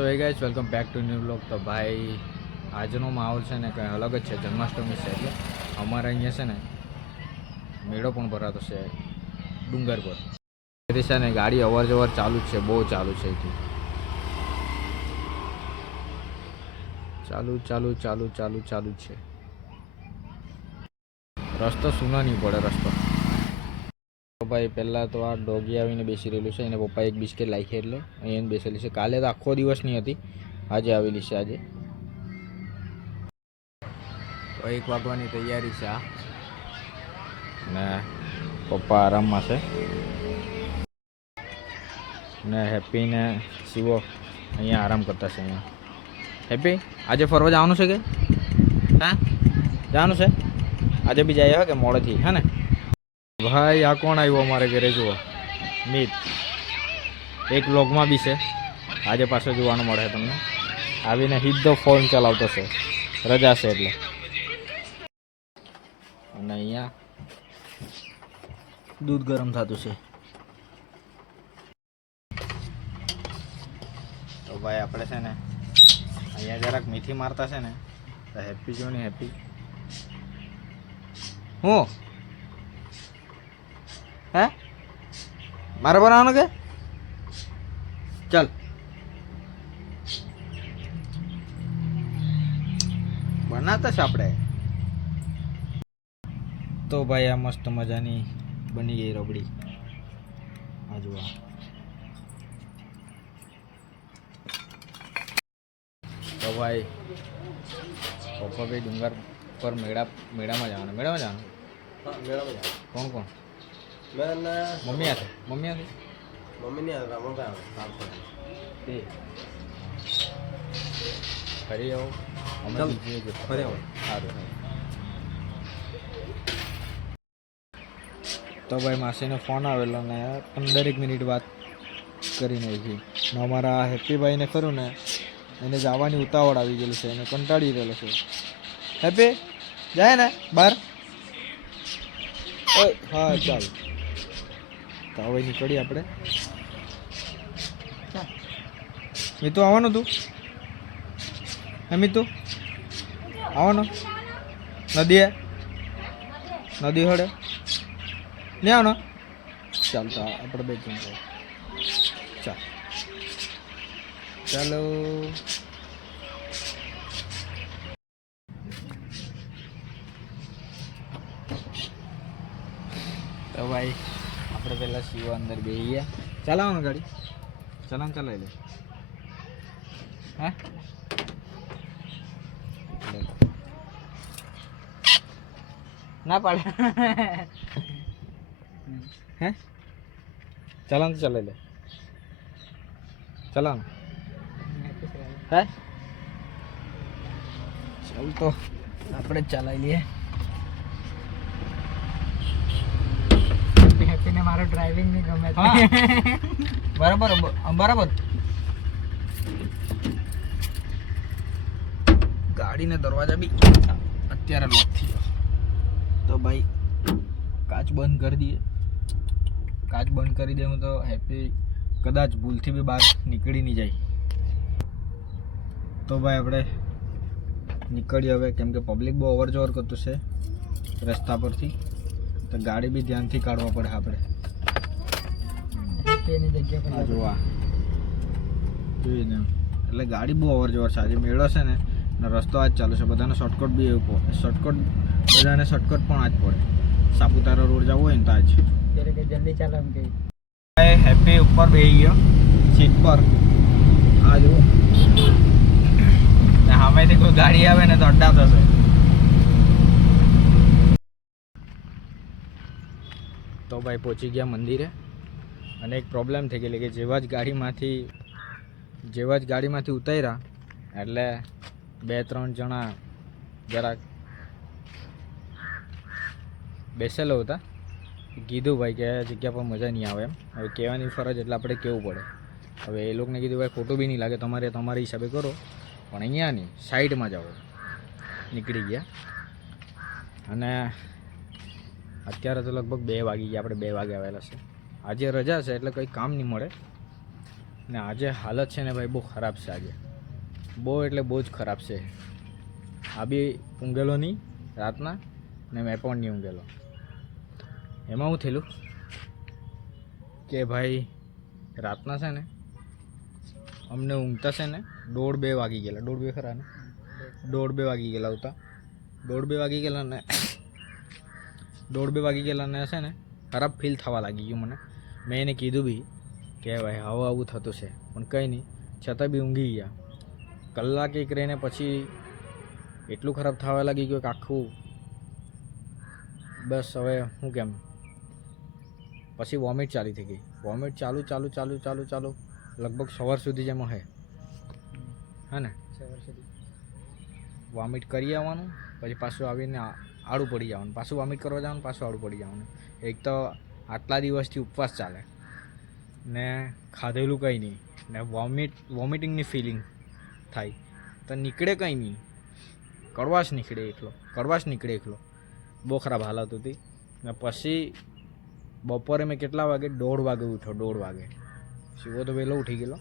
સો હે guys, welcome back to new blog. તો ભાઈ આજનો માહોલ છે ને કંઈ અલગ જ છે. જન્માષ્ટમી છે એટલે અમારે અહીંયા છે ને મેળો પણ ભરાતો છે ડુંગર પર. તેથી છે ને ગાડી અવર જવર ચાલુ જ છે, બહુ ચાલુ છે અહીંથી. ચાલુ જ છે. રસ્તો સૂનો નહીં પડે રસ્તો. તો ભાઈ પહેલાં તો આ ડોગી આવીને બેસી રહેલું છે. એને પપ્પા એક બિસ્કિટ લાખી એટલે અહીંયા બેસેલી છે. કાલે તો આખો દિવસ નહીં હતી, આજે આવેલી છે. આજે 1 વાગવાની તૈયારી છે આ, ને પપ્પા આરામમાં છે ને હેપી ને શિવો અહીંયા આરામ કરતા છે. અહીંયા હેપી આજે ફરવા જવાનું છે કે હા જવાનું છે? આજે બી જાય કે મોડેથી હે ને? ભાઈ આ કોણ આવ્યો અમારે ઘરે? જુઓ મીત, એક વ્લોગમાં બી છે. આજે પાછો જોવાનું મળે તમને. આવીને સીધો ફોન ચલાવતો છે, રજા છે એટલે. અને અહીંયા દૂધ ગરમ થતું છે. તો ભાઈ આપણે છે ને અહીંયા જરાક મીઠી મારતા છે ને, તો હેપી જો ને હેપી હું હે મારે બનાવવાનું કે ચાલ બનાવતા છે આપણે. તો ભાઈ આ મસ્ત મજાની બની ગઈ રબડી. આ જુઓ, તો ભાઈ પપ્પા ભાઈ ડુંગર પર મેળામાં જવાનું. કોણ કોણ? મમ્મી હાથે મમ્મી નહીં ફરી આવો અમે ફરી આવો. સારું. તો ભાઈ માસીનો ફોન આવેલો ને 15 મિનિટ વાત કરી નાખી. ને અમારા હેપીભાઈને ખરું ને એને જવાની ઉતાવળ આવી ગયેલી છે, એને કંટાળી રહેલો છે. હેપી જાય ને બહાર? હા ચાલ. તો હવે નીકળીએ આપણે. મીતુ આવવાનું તું? હે મીતુ આવવાનો? નદી હડે નહીં આવવાનો? ચાલ તો આપણે બે જણ ચાલો. તો ભાઈ આપણે પહેલાં શિવા અંદર બેસી ગયા. ચલાવવાનું ગાડી? ચલાવી લે. હે ના પાડે હે ચલાવ તો ચલાવી લે. ચલાવવાનું હે ચાલ તો આપણે ચલાવી લઈએ. હેપીને મારો ડ્રાઇવિંગ નહીં ગમે. બરાબર. ગાડીને દરવાજા બી અત્યારે લોક થઈ ગયો. તો ભાઈ કાચ બંધ કરી દે. હું તો હેપી કદાચ ભૂલથી બી બહાર નીકળી નહીં જાય. તો ભાઈ આપણે નીકળીએ હવે, કેમ કે પબ્લિક બહુ અવર જવર કરતું છે રસ્તા પરથી. તો ગાડી બી ધ્યાનથી કાઢવા પડે આપણે. એની જગ્યા પર જોવા જોઈને એટલે ગાડી બહુ અવર જવર છે. આજે મેળો છે ને રસ્તો આજ ચાલુ છે. બધાને શોર્ટકટ બી એવું બધાને શોર્ટકટ પણ આજ પડે. સાપુતારા રોડ જવું હોય ને તો આજ જલ્દી ચાલે એમ કે. હેપી ઉપર બેસી ગયો સીટ પર. આ જુઓ, સામેથી કોઈ ગાડી આવે ને તો અડ્ડા થશે. તો ભાઈ પહોંચી ગયા મંદિરે. અને એક પ્રોબ્લેમ થઈ ગયેલી કે જેવા જ ગાડીમાંથી ઉતાર્યા એટલે 2-3 જણા જરાક બેસેલો હતા. કીધું ભાઈ કે આ જગ્યા પર મજા નહીં આવે એમ. હવે કહેવાની ફરજ એટલે આપણે કહેવું પડે. હવે એ લોકોને કીધું ભાઈ ખોટું બી નહીં લાગે, તમારા હિસાબે કરો, પણ અહીંયા નહીં, સાઈડમાં જાઓ. નીકળી ગયા. અને અત્યારે તો લગભગ 2 વાગી ગયા. આપણે 2 વાગે આવેલા છે. આજે રજા છે એટલે કંઈ કામ નહીં મળે. ને આજે હાલત છે ને ભાઈ બહુ ખરાબ છે આજે, બહુ એટલે બહુ જ ખરાબ છે. આ બી ઊંઘેલો નહીં રાતના ને મેં પણ નહીં ઊંઘેલો. એમાં શું થયેલું કે ભાઈ રાતના છે ને અમને ઊંઘતા છે ને 1:30-2 વાગી ગયેલા. 1:30 ખરા ને, 1:30-2 વાગી ગયેલા હતા. 1:30-2 વાગી ગયેલા ને 1:30-2 વાગી ગયેલા ને છે ને ખરાબ ફીલ થવા લાગી ગયું મને. મેં એને કીધું બી કે ભાઈ આવું આવું થતું છે, પણ કંઈ નહીં, છતાં બી ઊંઘી ગયા. કલાક એક રહીને પછી એટલું ખરાબ થવા લાગી ગયું કે આખું બસ હવે શું કેમ, પછી વોમિટ ચાલી થઈ ગઈ. વોમિટ ચાલુ લગભગ સવાર સુધી જેમ હે ને સવાર સુધી વોમિટ કરી આવવાનું, પછી પાછું આવીને આડું પડી જવાનું, પાછું વોમિટ કરવા જવાનું, પાછું આડું પડી જવાનું. એક તો આટલા દિવસથી ઉપવાસ ચાલે ને ખાધેલું કંઈ નહીં ને વોમિટિંગની ફિલિંગ થાય તો નીકળે કંઈ નહીં, કડવાશ નીકળે એકલો. બહુ ખરાબ હાલત હતી. ને પછી બપોરે મેં કેટલા વાગે 1:30 વાગે ઉઠ્યો. 1:30 વાગે શિવો તો વહેલો ઉઠી ગયેલો,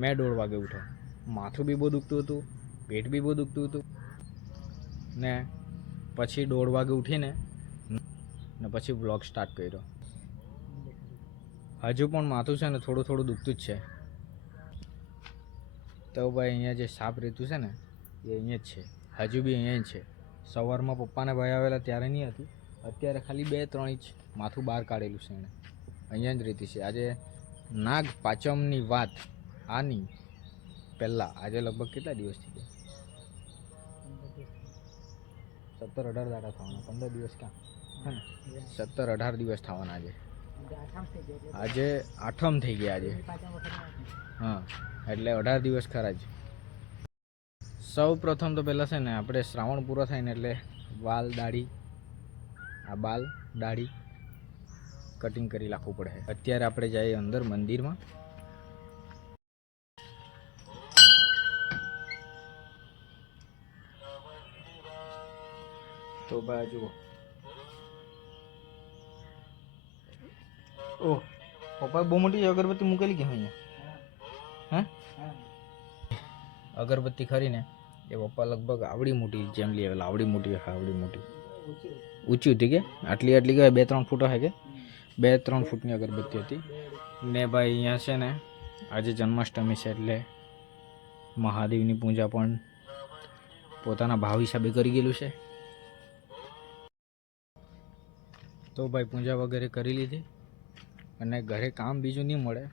મેં 1:30 વાગે ઉઠ્યો. માથું બી બહુ દુખતું હતું, પેટ બી બહુ દુખતું હતું. ને પછી 1:30 વાગે ઉઠીને ને પછી વ્લોગ સ્ટાર્ટ કર્યો. હજુ પણ માથું છે ને થોડું દુખતું જ છે. તો ભાઈ અહીંયા જે સાપ રહેતું છે ને એ અહીંયા જ છે, હજુ બી અહીંયા જ છે. સવારમાં પપ્પાને ભાઈ આવેલા ત્યારે નહીં હતી, અત્યારે ખાલી 2-3 ઇંચ માથું બહાર કાઢેલું છે એણે, અહીંયા જ રહેતી છે. આજે નાગ પાંચમની વાત આની પહેલાં, આજે લગભગ કેટલા દિવસથી ગયા, 17-18 દાડા થવાના, 15 દિવસ ક્યાં હે ને, 17-18 દિવસ થવાના. આજે 8મ થઈ ગયા આજે, હા, એટલે 18 દિવસ ખરા જ. સૌ પ્રથમ તો પહેલાં છે ને આપણે શ્રાવણ પૂરો થાય ને એટલે બાલ દાઢી કટિંગ કરી નાખવું પડે. અત્યારે આપણે જઈએ અંદર મંદિરમાં. તો ભાઈ જુઓ, ઓહ પપ્પા બહુ મોટી અગરબત્તી મૂકેલી કે અહીંયા, હે અગરબત્તી ખરીને એ પપ્પા લગભગ આવડી મોટી જેમ લઈ આવેલા, આવડી મોટી ઊંચી હતી કે આટલી કે 2-3 ફૂટ હે કે 2-3 ફૂટની અગરબત્તી હતી. ને ભાઈ અહીંયા છે ને આજે જન્માષ્ટમી છે એટલે મહાદેવની પૂજા પણ પોતાના ભાવ હિસાબે કરી ગયેલું છે. તો ભાઈ પૂજા વગેરે કરી લીધી અને ઘરે કામ બીજું નહીં મળે.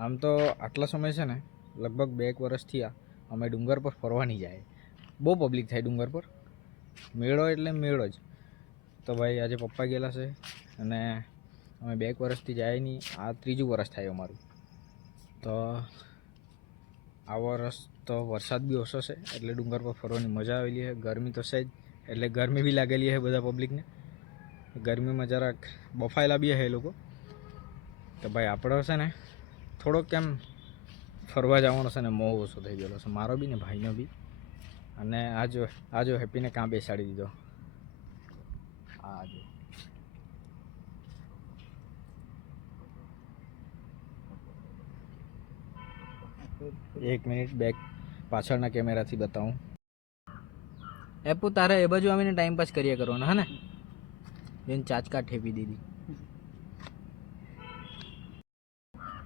આમ તો આટલા સમય છે ને લગભગ 2 વર્ષથી અમે ડુંગર પર ફરવા નહીં જાય, બહુ પબ્લિક થાય ડુંગર પર, મેળો એટલે મેળો જ. તો ભાઈ આજે પપ્પા ગયેલા છે અને અમે 2 વર્ષથી જાય નહીં, આ 3જું વર્ષ થાય અમારું. તો આ વર્ષ તો વરસાદ બી ઓછો છે એટલે ડુંગર પર ફરવાની મજા આવેલી છે. ગરમી તો છે જ, એટલે ગરમી બી લાગેલી છે બધા પબ્લિકને. ગરમીમાં જરાક બફાયેલા બી છે એ લોકો. તો ભાઈ આપણો છે ને થોડોક કેમ ફરવા જવાનો છે ને મોહ ઓછો થઈ ગયેલો છે મારો બી ને ભાઈનો બી. અને આજો હેપીને કાં બેસાડી દીધો. આજો 1 મિનિટ બેક પાછળના કેમેરાથી બતાવું. એપુ તારે એ બાજુ આવીને ટાઈમ પાસ કર્યા કરવાનો હે ને, એને ચાચકા ઠેપી દીધી.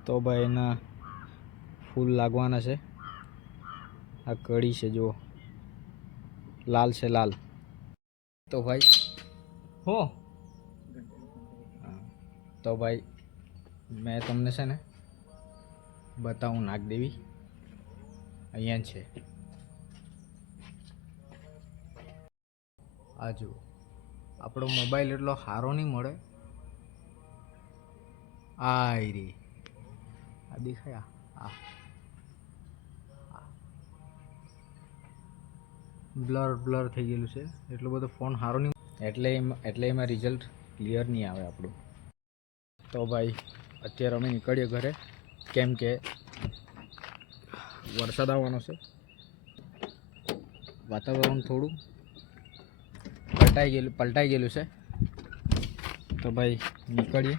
તો ભાઈ એના ફૂલ લાગવાના છે. આ કડી છે જુઓ, લાલ છે લાલ. તો ભાઈ હો તો ભાઈ મેં તમને છે ને બતાવું નાગદેવી અહીંયા છે. આ જુઓ, આપણો મોબાઈલ એટલો સારો નહીં મળે. આ રે આ દેખાય, આ બ્લર થઈ ગયેલું છે, એટલો બધો ફોન સારો નહીં, એટલે એમાં રિઝલ્ટ ક્લિયર નહીં આવે આપણું. તો ભાઈ અત્યારે અમે નીકળીએ ઘરે, કેમ કે વરસાદ આવવાનો છે. વાતાવરણ થોડું પલટાઈ ગયેલું છે. તો ભાઈ નીકળીએ,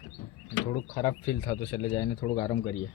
થોડુંક ખરાબ ફીલ થતું છે એટલે જઈને થોડુંક આરામ કરીએ.